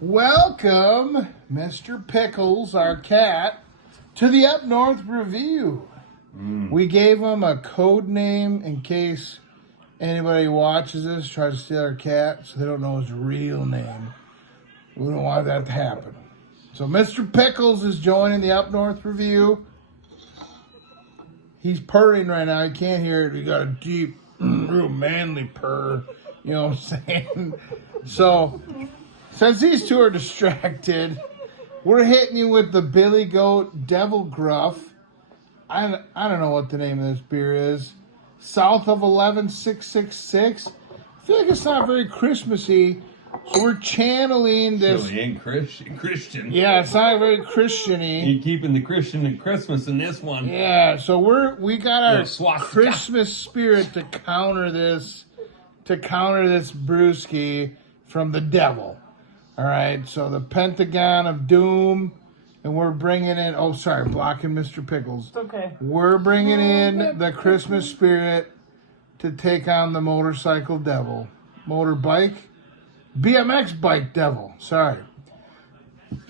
Welcome, Mr. Pickles, our cat, to the Up North Review. We gave him a code name in case anybody watches this, tries to steal our cat, so they don't know his real name. We don't want that to happen. So Mr. Pickles is joining the Up North Review. He's purring right now. You can't hear it. He got a deep, real manly purr. You know what I'm saying? So, since these two are distracted, we're hitting you with the Billy Goat Devil Gruff. I don't know what the name of this beer is. South of 11666. I feel like it's not very Christmassy, so we're channeling this. So he ain't Christian. Yeah, it's not very Christian-y. He keeping the Christian and Christmas in this one. Yeah, so we got our Christmas spirit to counter this brewski from the devil. All right, so the Pentagon of Doom, and we're bringing in, blocking Mr. Pickles. It's okay. We're bringing in the Christmas spirit to take on the motorcycle devil. BMX bike devil, sorry.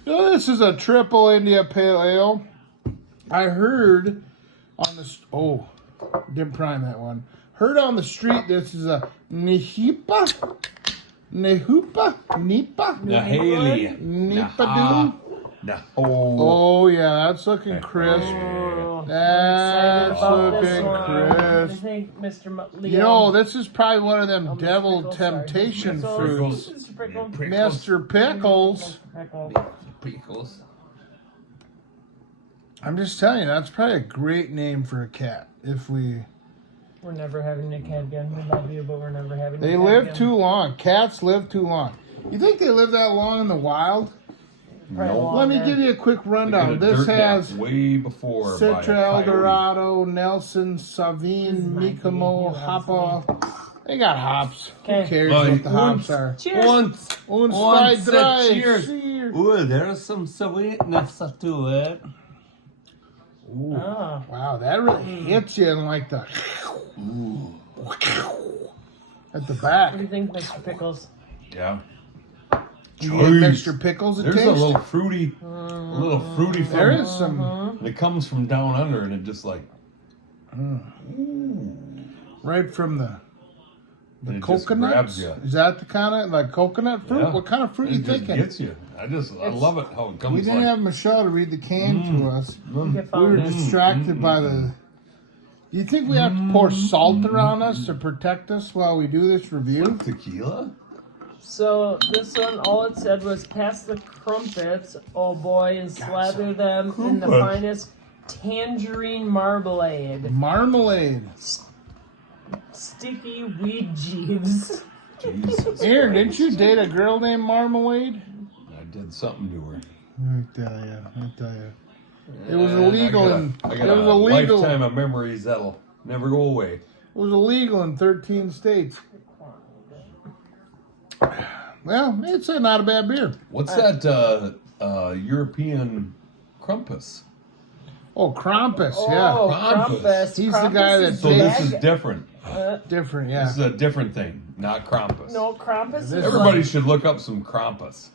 So this is a triple India Pale Ale. I heard on the, didn't prime that one. Heard on the street this is a NEIPA? Oh yeah, that's looking crisp. That's looking crisp. I think Mr. You know, this is probably one of them devil temptation fruits. Mr. Pickles. Pickles. I'm just telling you, that's probably a great name for a cat. We're never having a cat again. We love you, but we're never having a cat They again. live too long. Cats live too long. You think they live that long in the wild? No. Let me give you a quick rundown. This has way before Citra, Eldorado, Nelson, Savine, Mikamo, Hoppa. They got hops. Who cares what the hops are? Cheers. Cheers. Ooh, there's some sweetness to it. Ooh. Oh. Wow, that really hits you in like the at the back. What do you think, Mr. Pickles? Yeah. You give Mr. Pickles a taste? There's a little fruity from, there is some. It comes from down under, and it just like right from the it coconuts. just grabs you. Is that the kind of like coconut fruit? Yeah. What kind of fruit It you just thinking? gets you. I love it how it comes. We didn't have Michelle to read the can to us. We were distracted by the. Do you think we have to pour salt around us to protect us while we do this review? Tequila? So this one, all it said was pass the crumpets, oh boy, and slather them in the finest tangerine marmalade. Marmalade. Sticky weed jeeves. Jesus Aaron, Christ. didn't you date a girl named Marmalade? I did something to her. I tell you. It was illegal I got a lifetime of memories that'll never go away. It was illegal in 13 states. Well, it's not a bad beer. What's that European Krampus? Oh, Krampus, Oh, yeah. Krampus. He's the guy that So this is different. Different, yeah. This is a different thing, not Krampus. No, Krampus is Everybody should look up some Krampus.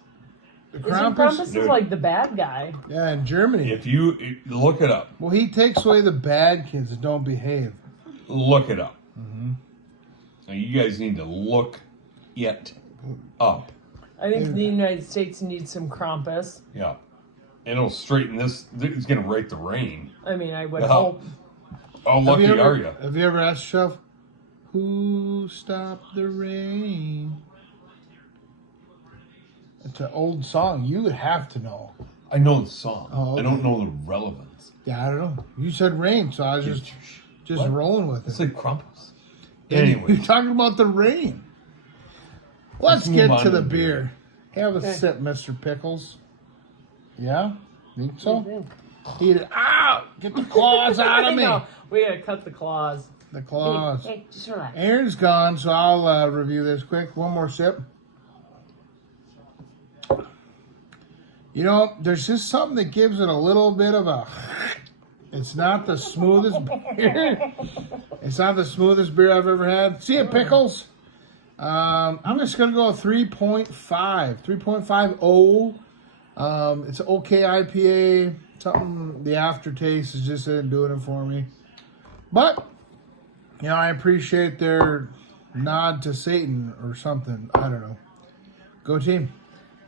Krampus is Dude. like the bad guy. Yeah, in Germany. If you look it up. Well, he takes away the bad kids that don't behave. Look it up. Now you guys need to look it up. I think the United States needs some Krampus. Yeah. And it'll straighten this. It's going to rate the rain. I mean, I would Yeah. hope. How lucky are you? Have you ever asked yourself, who stopped the rain? It's an old song. You would have to know. I know the song. Oh, okay. I don't know the relevance. Yeah, I don't know. You said rain, so I was just What? rolling with I it. said Krampus. Anyway. Anyway. You're talking about the rain. Let's move get on to the beer. Have a sip, Mr. Pickles. Yeah? Think so? Eat it. Ow! Get the claws out of me. No, we gotta cut the claws. The claws. Hey, just relax. Aaron's gone, so I'll review this quick. One more sip. You know, there's just something that gives it a little bit of a... It's not the smoothest beer. It's not the smoothest beer I've ever had. See ya, Pickles. I'm just gonna go 3.5, 3.50. It's an okay IPA. Something the aftertaste is just isn't doing it for me. But I appreciate their nod to Satan or something. I don't know. Go team.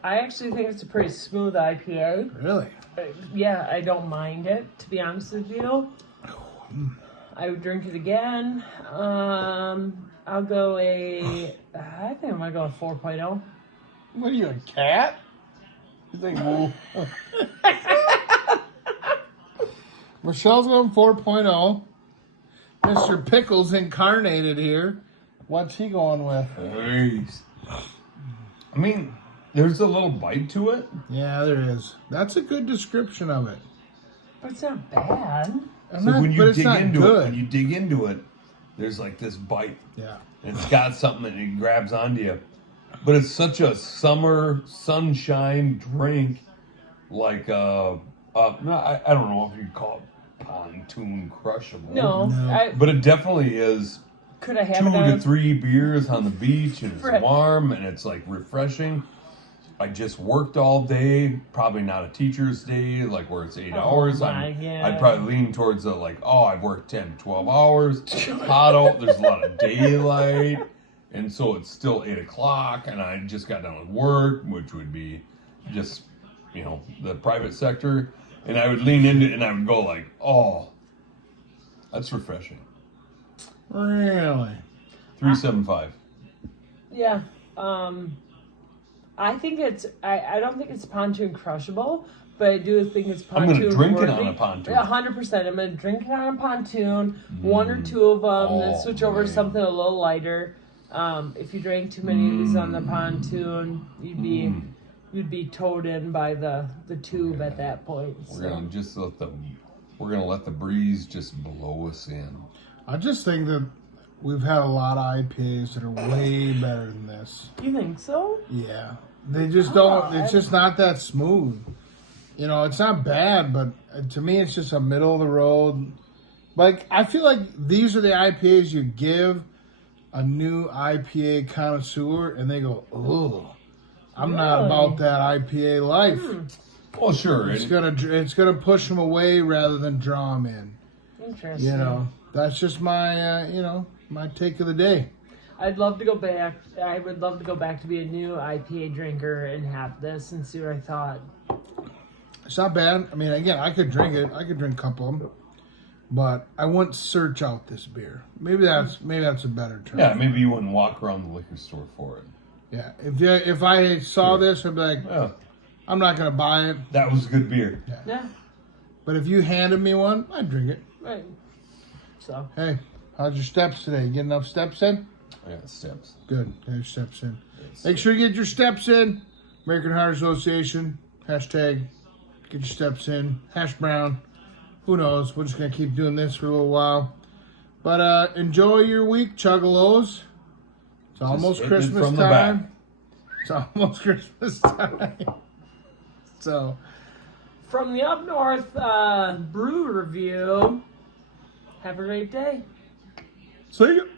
I actually think it's a pretty smooth IPA. Really? Yeah, I don't mind it, to be honest with you. I would drink it again. I'll go I think I'm going to go with 4.0. What are you, a cat? You think, Michelle's going 4.0. Mr. Pickles incarnated here. What's he going with? Nice. I mean, there's a little bite to it. Yeah, there is. That's a good description of it. But it's not bad. When you dig into it, there's like this bite. Yeah. And it's got something that it grabs onto you. But it's such a summer sunshine drink, like I don't know if you'd call it pontoon crushable. No. But it definitely is. Could I have 2 it on to 3 beers on the beach, and it's warm, and it's like refreshing. I just worked all day, probably not a teacher's day, like where it's 8 hours. I'd probably lean towards the I've worked 10 to 12 hours. It's hot out, there's a lot of daylight, and so it's still 8 o'clock, and I just got done with work, which would be just, the private sector, and I would lean into it, and I would go like, oh, that's refreshing. Really? 3.75. Yeah. I think I don't think it's pontoon crushable, but I do think it's pontoon I'm going to drink worthy. it on a pontoon. 100%. I'm going to drink it on a pontoon, 1 or 2 of them, then switch over to something a little lighter. If you drank too many of these on the pontoon, you'd be towed in by the tube at that point. We're going to just let the breeze just blow us in. I just think that we've had a lot of IPAs that are way better than this. You think so? Yeah. They just don't, it's just not that smooth. It's not bad, but to me it's just a middle of the road. Like, I feel like these are the IPAs you give a new IPA connoisseur and they go, oh, I'm not about that IPA life. Well, sure. It's gonna push them away rather than draw them in. Interesting. That's just my, my take of the day. I'd love to go back. I would love to go back to be a new IPA drinker and have this and see what I thought. It's not bad. I mean, again, I could drink it. I could drink a couple of them, but I wouldn't search out this beer. Maybe that's a better term. Yeah, maybe you wouldn't walk around the liquor store for it. Yeah, if I saw this, I'd be like, I'm not gonna buy it. That was a good beer. Yeah. But if you handed me one, I'd drink it. Right. So. Hey, how's your steps today? Get enough steps in? I got steps. Good. Get your steps in. Make sure you get your steps in. American Heart Association. #. Get your steps in. Hash brown. Who knows? We're just going to keep doing this for a little while. But enjoy your week, Chuggalos. It's almost Christmas time. It's almost Christmas time. So. From the Up North Brew Review, have a great day. See you.